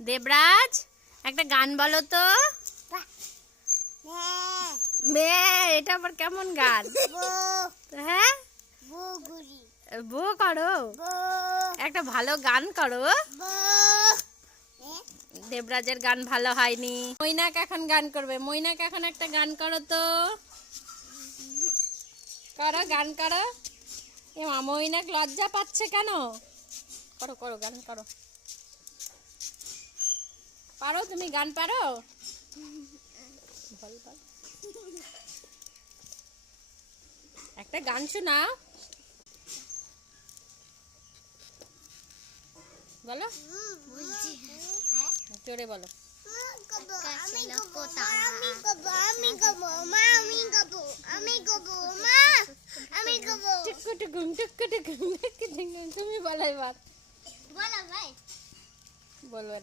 দেবরাজ একটা গান বলো তো। এটা আবার কেমন গান? হ্যাঁ বো করো, একটা ভালো গান করো। দেবরাজের গান ভালো হয়নি। মৈনাক এখন গান করবে। মৈনাক এখন একটা গান করো তো, করো গান করো। এমা মৈনাক লজ্জা পাচ্ছে কেন? করো করো গান করো। পারো তুমি গান পারো? বল বল একটা গান শোনাও, বলো জোরে বলো। তুমি বলো এবার, বলবে।